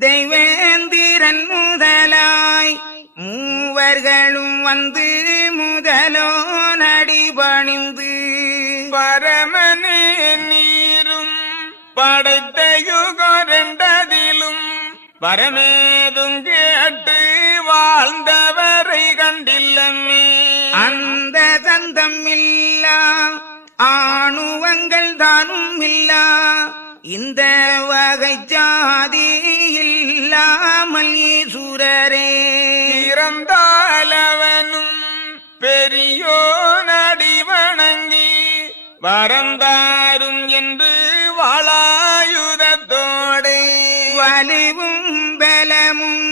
தெய்வேந்திரன் முதலாய் மூவர்களும் வந்து முதலோ நடிபணிந்து பரமனே நீரும் படைத்த யுகரெண்டதிலும் பரமேதும் கேட்டு வாழ்ந்தவரை கண்டில்லமே. அந்த தந்தம் இல்லா ஆணுவங்கள் தானும் இல்லா இந்த வகை ஜாதி இல்லாமல் ஈசுரரே இறந்தாலவனும் பெரியோ நடி வணங்கி வரந்தாரும் என்று வாளாயுதத்தோடே வலிவும் பலமும்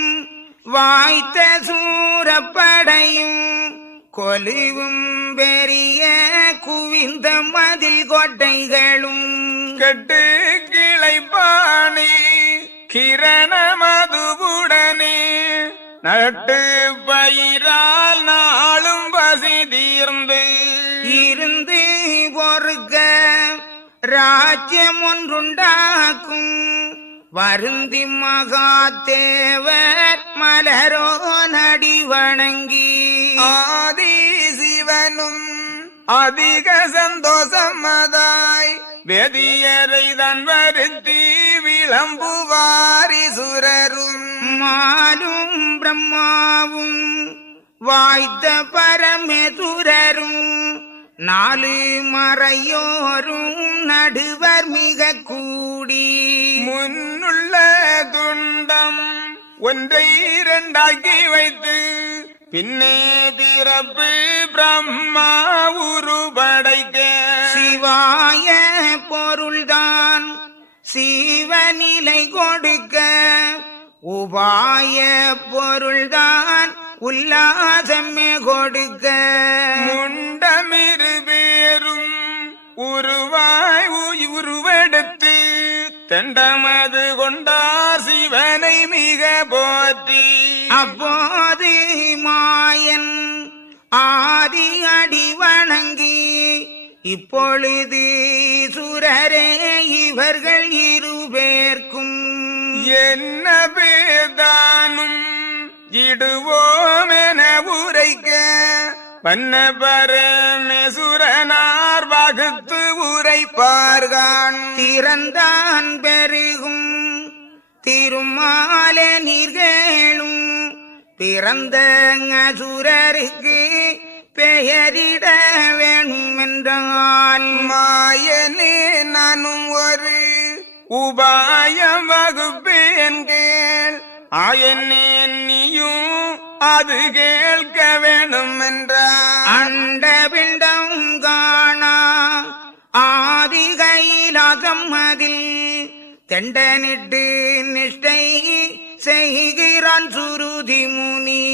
வாய்த்த சூரப்படையும் கொலிவும் பெரிய குவிந்த மதில் கோட்டைகளும் கெட்டு கிளைப்பாணி கிரண மதுவுடனே நட்டு பயிரால் நாளும் பசி தீர்ந்து இருந்து பொறுக்க ராஜ்யம் ஒன்றுண்டாக்கும் வருந்தி மகாதேவர் மலரோ நடி வணங்கி ஆதி சிவனும் அதிக சந்தோஷமதாய் வேதியரை தன் வருத்தி விளம்புவாரி சுரரும் மாலும் பிரம்மாவும் வாய்த்த பரமேசுரரும் நாலு மறையோரும் நடுவர் மிக கூடி முன்னுள்ள துண்டம் ஒன்றை இரண்டாக்கி வைத்து பின்னே திறப்பு பிரம்மா உருபடைக்க சிவாய பொருள்தான் சிவநிலை கொடுக்க உபாய பொருள்தான் உல்லாசமே கொடுக்க முண்டமிரு பேரும் உருவாய் உருவெடுத்து தெண்டமது கொண்டார் சிவனை மிக போற்றி அப்போது மாயன் ஆதி அடி வணங்கி இப்பொழுது சுரரே இவர்கள் இருபேர்க்கும் என்ன பேதானும் இடுவோமென உரைக்க பன்ன பரமேசுரனார் வகுத்து உரைப்பார்கான் திறந்தான் பெருகும் திருமால நீர்களும் பிறந்த அசுரருக்கு பெயரிட வேணும் என்றால் மாயனே நானும் ஒரு உபாயம் வகுப்பேன் கேள் ஆயனே நீயும் அது கேட்க வேணும் என்றார் அண்ட பிண்டம் காணா ஆதி கைலாசம் அதில் தெண்டனிட்டு நிஷ்டை செய்கிறான் சுருதி முனி.